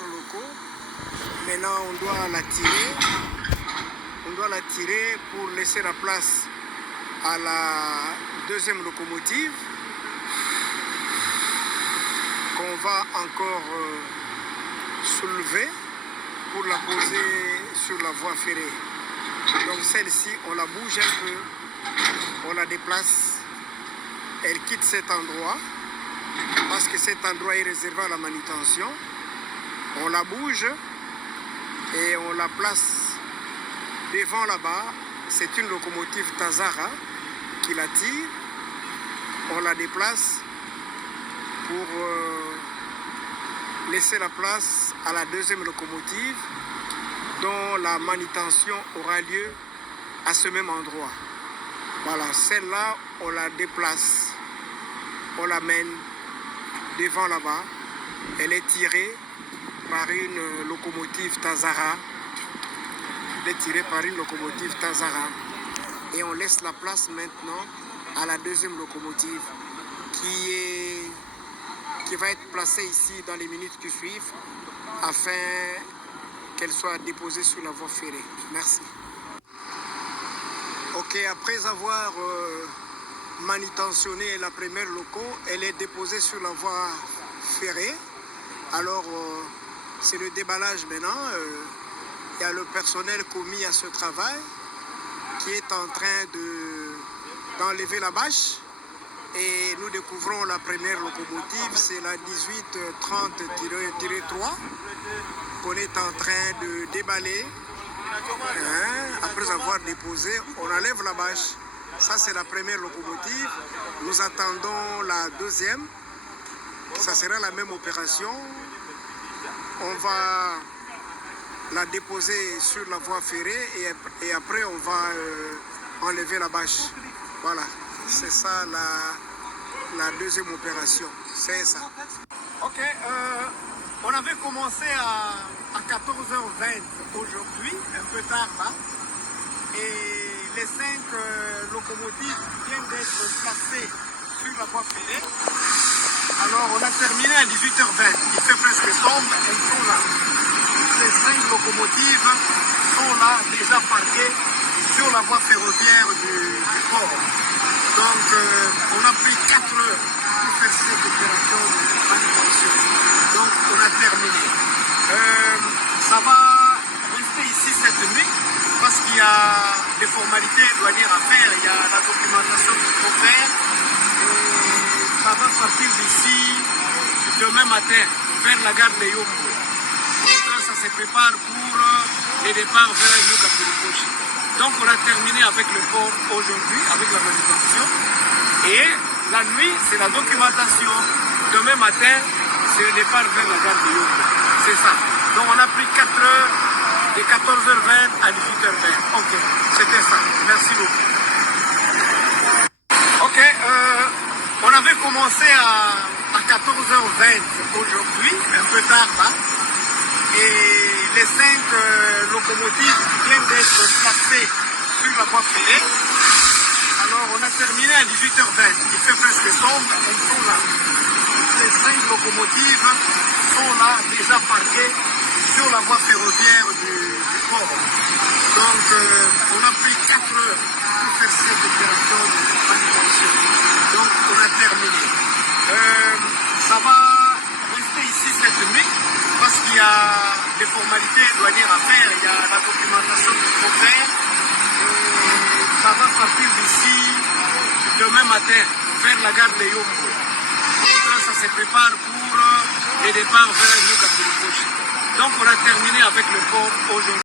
premiers locaux. Maintenant, on doit la tirer. On doit la tirer pour laisser la place à la deuxième locomotive qu'on va encore soulever pour la poser sur la voie ferrée. Donc celle-ci, on la bouge un peu, on la déplace, elle quitte cet endroit parce que cet endroit est réservé à la manutention. On la bouge et on la place devant là-bas. C'est une locomotive Tazara qui la tire. On la déplace pour laisser la place à la deuxième locomotive dont la manutention aura lieu à ce même endroit. Voilà, celle-là, on la déplace, on l'amène devant là-bas. Elle est tirée par une locomotive Tazara. Elle est tirée par une locomotive Tazara. Et on laisse la place maintenant à la deuxième locomotive qui va être placée ici dans les minutes qui suivent afin qu'elle soit déposée sur la voie ferrée. Merci. Ok, après avoir manutentionné la première loco, elle est déposée sur la voie ferrée. Alors, c'est le déballage maintenant. Il y a le personnel commis à ce travail qui est en train d'enlever la bâche. Et nous découvrons la première locomotive, c'est la 1830-3 qu'on est en train de déballer. Après avoir déposé, on enlève la bâche. Ça, c'est la première locomotive. Nous attendons la deuxième. Ça sera la même opération. On va la déposer sur la voie ferrée et après, on va enlever la bâche. Voilà, c'est ça la deuxième opération. C'est ça. Ok, on avait commencé à 14h20 aujourd'hui, un peu tard là, et les 5 locomotives viennent d'être placées sur la voie ferrée. Alors on a terminé à 18h20, il fait presque sombre, elles sont là. Les 5 locomotives sont là, déjà parquées sur la voie ferroviaire du port. Donc on a pris 4 heures pour faire cette opération de manutention. Donc on a terminé. Ça va rester ici cette nuit parce qu'il y a des formalités douanières à faire, il y a la documentation qu'il faut faire. Et ça va partir d'ici demain matin vers la gare de Yombo. Donc ça se prépare pour les départs vers Nyuka-Puripochi. Donc on a terminé avec le port aujourd'hui, avec la manutention. Et la nuit, c'est la documentation. Demain matin, c'est le départ vers la gare de Yombo. C'est ça. Donc on a pris 4 heures de 14h20 à 18h20. Ok, c'était ça. Merci beaucoup. Ok, on avait commencé à 14h20 aujourd'hui, un peu tard là. Et les 5 locomotives viennent d'être placées sur la voie ferrée. Alors on a terminé à 18h20. Il fait presque sombre, elles sont là. Les 5 locomotives sont là, déjà parquées sur la voie ferroviaire du port. Donc on a pris 4 heures pour faire cette opération de manutention. Donc on a terminé. Ça va rester ici cette nuit parce qu'il y a des formalités douanières à faire, il y a la documentation qu'il faut faire. Et ça va partir d'ici demain matin vers la gare de Yombo. Donc ça se prépare pour les départs vers Nyuka-Puripochi. Donc on a terminé avec le port aujourd'hui.